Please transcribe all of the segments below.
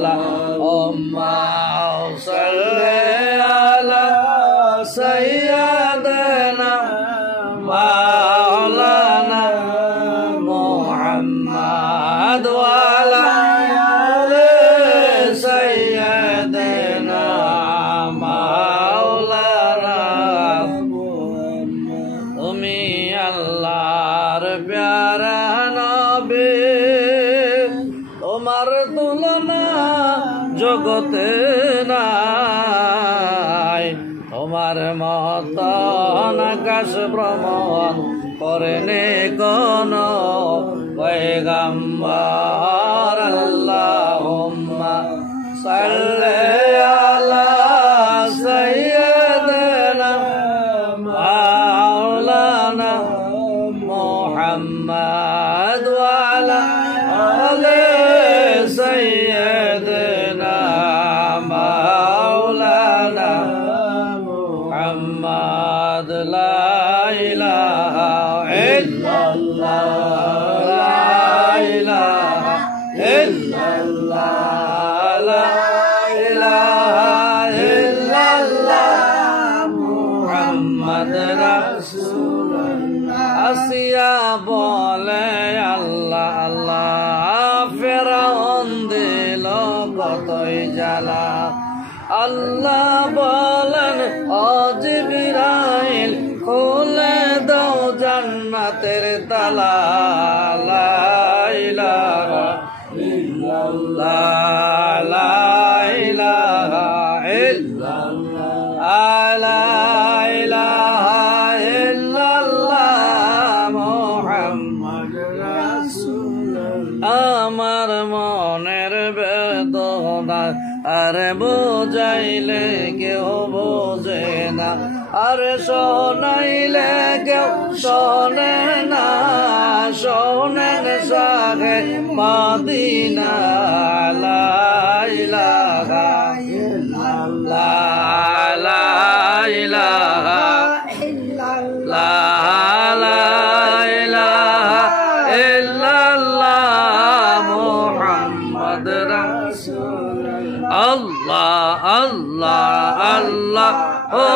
Allahumma salli ala sayyidina maulana Muhammad wa ala ali sayyidina maulana Tumi Allahর প্যারা নবী তোমার তুলনা জগতে নাই তোমার মতন আকাশ ভ্রমণ করেনি কোন পয়গম্বর আল্লাহুম্মা সাল্লি আলা সাইয়্যিদিনা মাওলানা মুহাম্মদ ওয়া আলা আলি সাইয়্যিদিনা মাওলানা মুহাম্মদ লা ইলাহা ইল্লাল্লাহ লা ইলাহা ইল্লাল্লাহ লা ইলাহা ইল্লাল্লাহ মুহাম্মদ রাসূলুল্লাহ আসিয়া বলে আল্লাহ আল্লাহ ফেরাউন দিল কতই জ্বালা আল্লাহ বলেন ও জিবরাইল খুলে দাও জান্নাতের তালা লা ইলাহা ইল্লাল্লাহ লা ইলাহা ইল্লাল্লাহ লা ইলাহা ইল্লাল্লাহ মুহাম্মদ রাসূলুল্লাহ আমার মনের বেদনা আর বুঝাইলে কেউ বোঝে না আর শোনাইলে কেউ শোনে না শোনেন সাহে মদিনা লা ইলাহা ইল্লাল্লাহ লা ইলাহা ইল্লাল্লাহ লা ইলাহা ইল্লাল্লাহ মুহাম্মদ রাসূলুল্লাহ আল্লাহ আল্লাহ আল্লাহ ও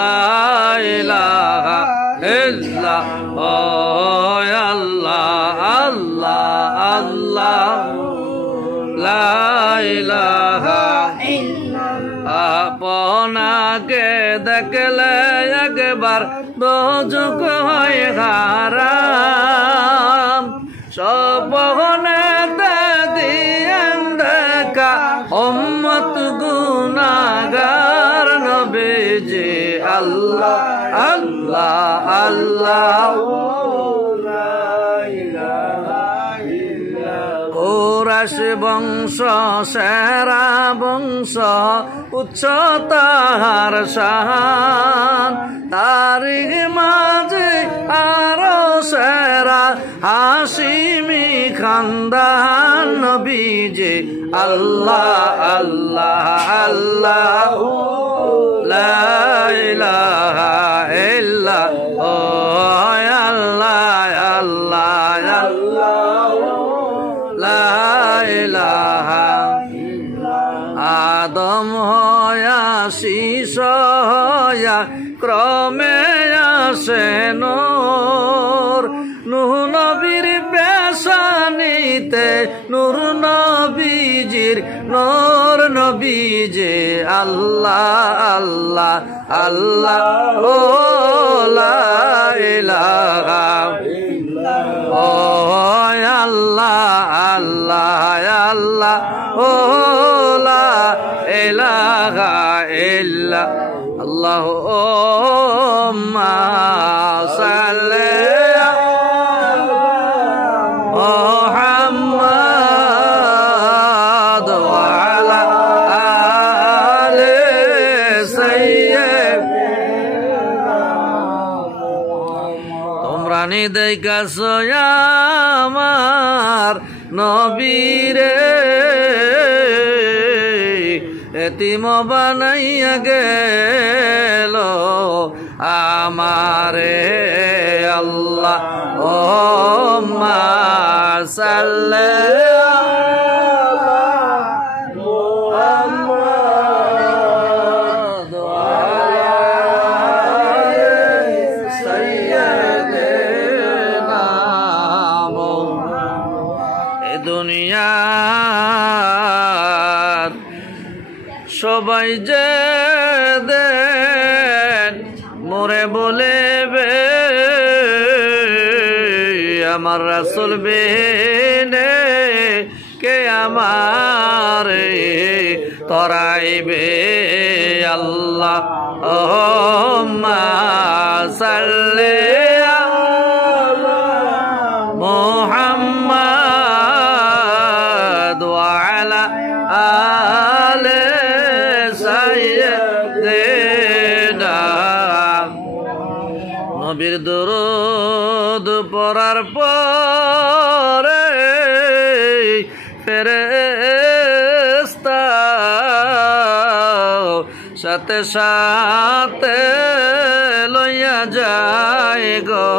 লা ইলাহা ইল্লাল্লাহ ও আল্লাহ আল্লাহ আল্লাহ লা ইলাহা ইল্লাল্লাহ আপনাকে দেখলে একবার দোজখ হয় হারাম সপনেতে দিয়েন দেখা উম্মত গুনাহগার নবীজি আল্লাহ আল্লাহ আল্লাহ লা ইলাহা ইল্লাল্লাহ কুরাইশ বংশ সেরা বংশ উচ্চতার শান তারিখ মাঝে আরো সেরা হাশিমি খানদান নবীজি আল্লাহ আল্লাহ আল্লাহ লা ইলাহা ইল্লাল্লাহ আল্লাহ আল্লাহ আল্লাহ লা ইলাহা আদম হয়া শীষ হয়া ক্রমে আসে নূর নূহ নবীর পেশানিতে নূর নবীজির নূর নবীজি আল্লাহ আল্লাহ আল্লাহ ও লা ইলাহা ও আল্লাহ আল্লাহ আল্লাহ ও লা ইলাহা ইল্লা আল্লাহুম্মা সাল্লি মুহাম্মদ ওয়া আলা আলি সাইয়্যিদিনা তোমরা নি দেখাছো আমার নবীরে এতিম বানাইয়া গেল আমারে আল্লাহ ও মা সাল্লি দুনিয়ার সবাই যে দেন মোরে বলেবে আমার রাসূল বিনে কে আমারে তরাইবে আল্লাহ আল্লাহুম্মা সাল্লি আলা মুহাম্মাদ ওয়া আলা আলি সাইয়্যিদিনা নবীর দরুদ পড়ার পরে ফেরেশতা সাথে সাথে লইয়া যায় গো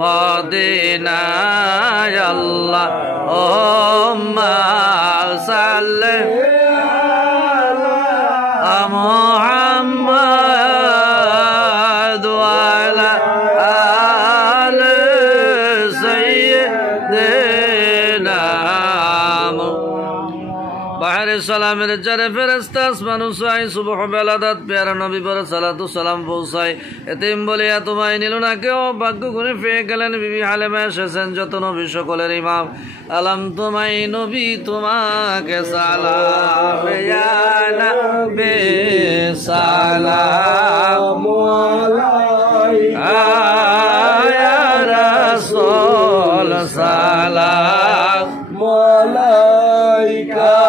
মদিনায় আল্লাহুম্মা সাল্লি আলা মুহাম্মাদ ওয়া আলা আলি সাইয়্যিদিনা বাহরে সালামের চারে ফেরেশতা আসমান উসাই সুবহ বেলাদাত প্যারা নবী পর সালাতু সালাম পৌঁছায় এতিম বলিয়া তোমায় নিল না কেউ ভাগ্য করে পেয়ে গেলেন বিবি হালেমা এসেছেন যত নবী সকলের ইমাম আলাম তোমায় নবী তোমাকে সালাম ইয়া নবী সালাম আলাইকা ইয়া রাসূল সালাম আলাইকা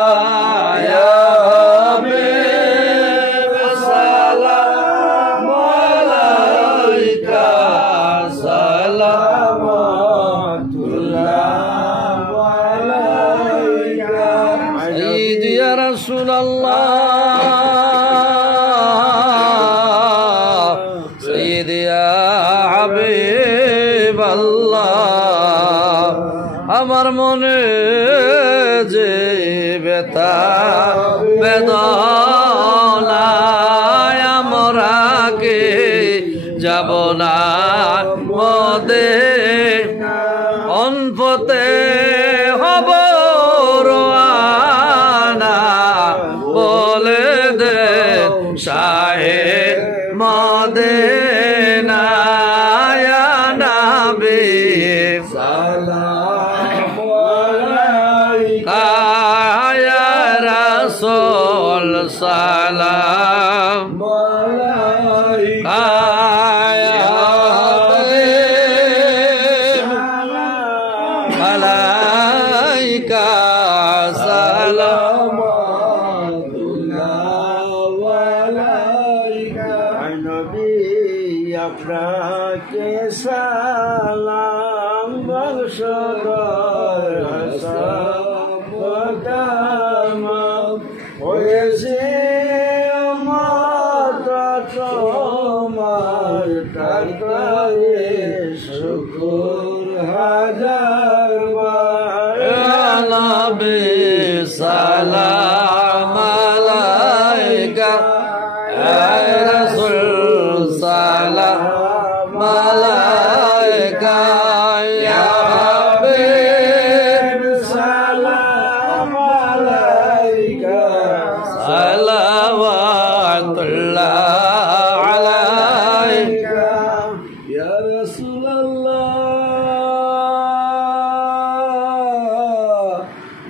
আমার মনে যে বেতা বেদনায় আমরা কে যাব না মদে অনপতে হব রওয়ানা বলে দে শাহে মদিনা ইয়া নবী সালাম আলাইকা ইয়া আলাইকা সালামুল্লাহ আলাইকা নবী আপনাকে সালাম বংশধর হাসান হয়েছে তোমার টাকায় শুকর হাজার নবী সালাম আলাইকা ইয়া রাসূল সালাম আলাইকা ইয়া হাবিব সালাম আলাইকা সালাওয়াতুল্লাহ আলাইকা ইয়া রাসূলুল্লাহ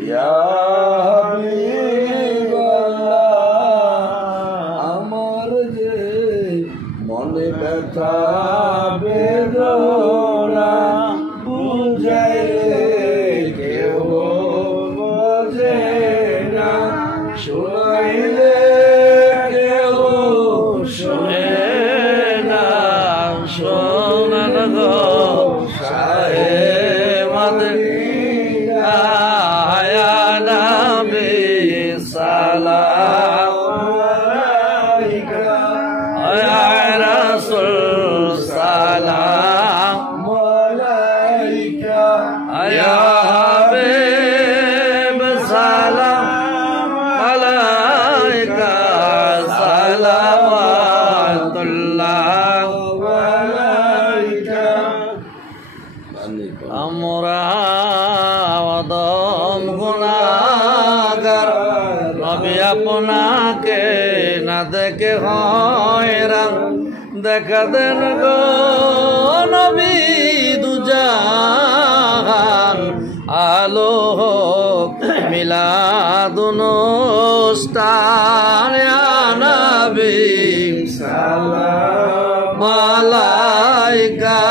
ইয়া হাবিবাল্লাহ আমার যে মনে ব্যথা বেদনা বুঝাই কেউ বোঝে না শুনাইলে কেউ শুনে না শোনান গো শাহে মদিনা ইয়া গুনাহগার নবী আপনাকে না দেখে হয়রান দেখা দেন গো নবী দুজাহান আলো হোক মিলাদুনুস্তান ইয়া নবী সালাম আলাইকা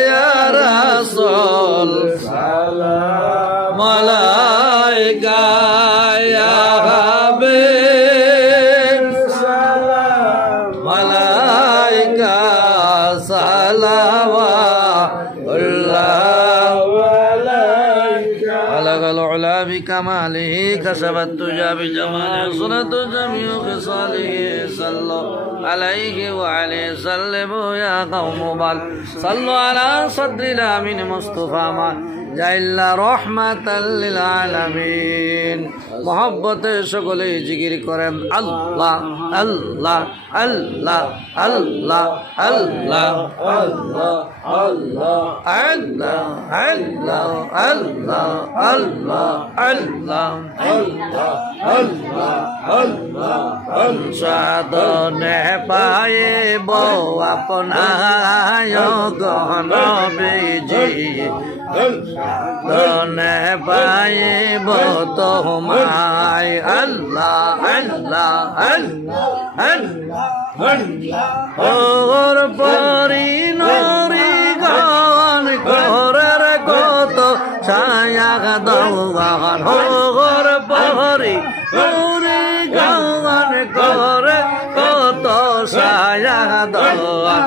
ইয়া রাসূল সালাম আলাইকা ইয়া হাবিব সালাম আলাইকা بكماله كسب التجا بجماله صنة جميع خصاله صلوا عليه وعليه سلموا يا قوم بل صلوا على صدر الأمين مصطفى ما جعلنا رحمة للعالمين محبت সকলে জিকির করেন আল্লাহ আল্লাহ আল্লাহ আল্লাহ আল্লাহ আল্লাহ আল্লাহ আল্লাহ আল্লাহ আল্লাহ আল্লাহ আল্লাহ আল্লাহ আল্লাহ আল্লাহ সাধনে পাইব আপনায় গণবিজি সাধনে পাইব তোমায় আল্লাহ আল্লাহ আল্লাহ আল্লাহ ওর পরি নরি গান করের কত ছায়া দৌগান ওর পরি নরি গান করে কত ছায়া দৌগান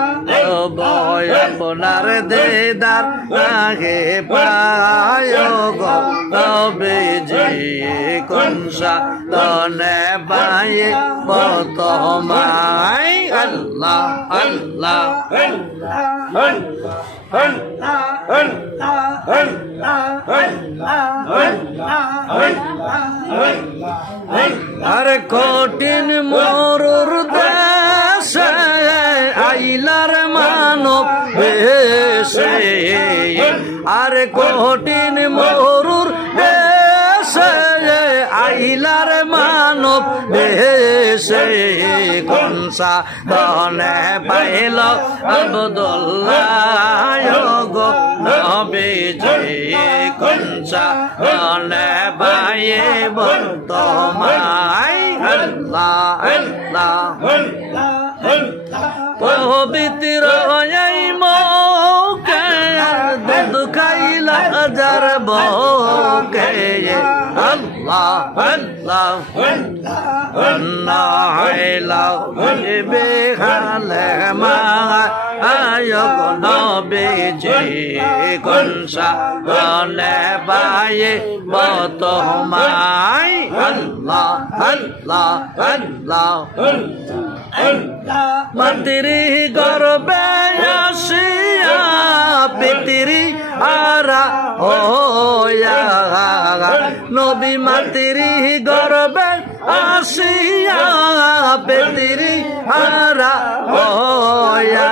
বয় আপনার দেদার আগে পায় গো নবীজি কোন সাধনে পায়ে তোমায় আল্লাহ আল্লাহ আরে কঠিন মরুর দেশে আইলার মানব বেশে আরে কঠিন মরুর দেশে আইলার মানব বেশে কোন সাধনে পাইল আব্দুল্লাহ গো নবীজি কোন সাধনে পাইব তোমায় আল্লাহ আল্লাহ পবিত্র এই মৌকে দুধ খাইলা যার বউকে আল্লাহ আল্লাহ নাইলাও বেহালে মা আয় গো নবীজি কোন সাধনে পায়ে তোমায় আল্লাহ আল্লাহ আল্লাহ মাতৃ গর্বে আসিয়া পিতৃ আরা ওয়া নবী মাতৃ গর্বে আসিয়া পিতৃ আরা ওয়া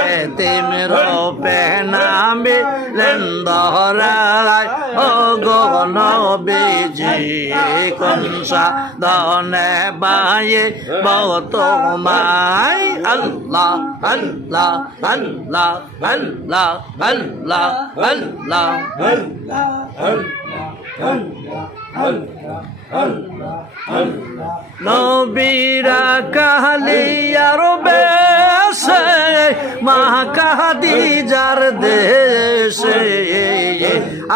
এতিম রূপে নামে লেন্দরায় ও গো নবীজি কোন সাধনে পায়ে তোমায় আল্লাহ আল্লাহ আল্লাহ আল্লাহ আল্লাহ আল্লাহ নবীরা কালিয়ার বেশে মা খাদিজার দেশে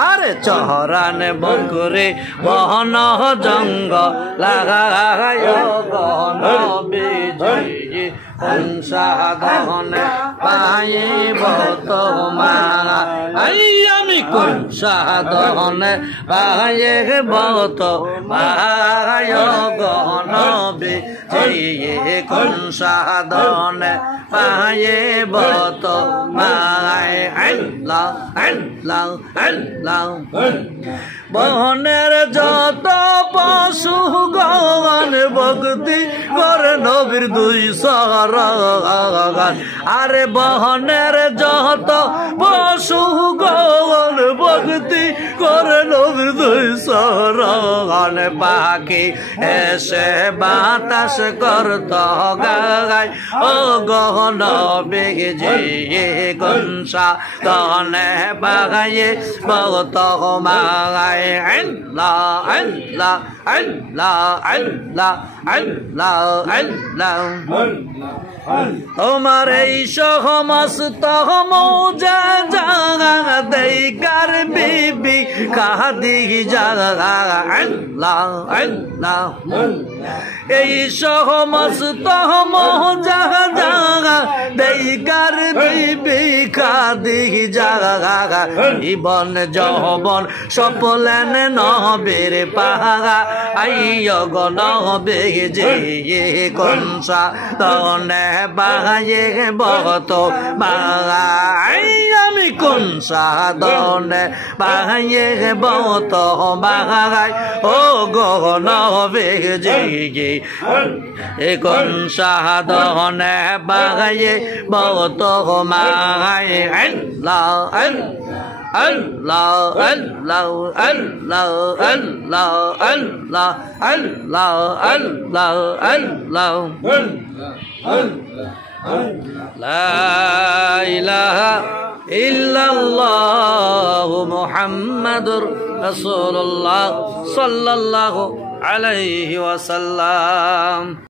আরে চহরান বকরে বহন জঙ্গ লাগায় নবীজি কোন সাধনে পাইব তোমায় আমি কোন সাধনে পাইব তোমায় নবীজি কোন সাধনে পাইব তোমায় আল্লাহ আল্লাহ আল্লাহ বহনের যত পশু গণ ভক্তি করে নবীর দুই সরাগান আরে বহনের যত পশু গণ ভক্তি করে আমার নবীর দুই চরণ পাখি এসে বাতাস করত গায় ও গহন বেগে গনসা গনে বাগায়ে বহুত মাগায় আল্লাহ আল্লাহ আল্লাহ আল্লাহ আল্লাহ আল্লাহ তোমার এই সমস্ত মৌজা জাগা দেইকার বিবি কাদি জাগা আল্লাহ আল্লাহ এই সমস্ত মৌজা জাগা দেইকার বিবি কাদি জাগা জীবন যৌবন সপলেন নবের পাগা আইয় গণ বেগে কনসা তনে বাগায়ে বত বাগাই আমি কোন সাধনে বাগায়ে বত বাগাই ও গহন বেগে এ কোন সাধনে বাগায়ে বত মাগাই আল্লাহ আল্লাহ আল্লাহ আল্লাহ আল্লাহ আল্লাহ আল্লাহ আল্লাহ আল্লাহ লা ইলাহা ইল্লাল্লাহ মুহাম্মাদুর রাসূলুল্লাহ সাল্লাল্লাহু আলাইহি ওয়াসাল্লাম।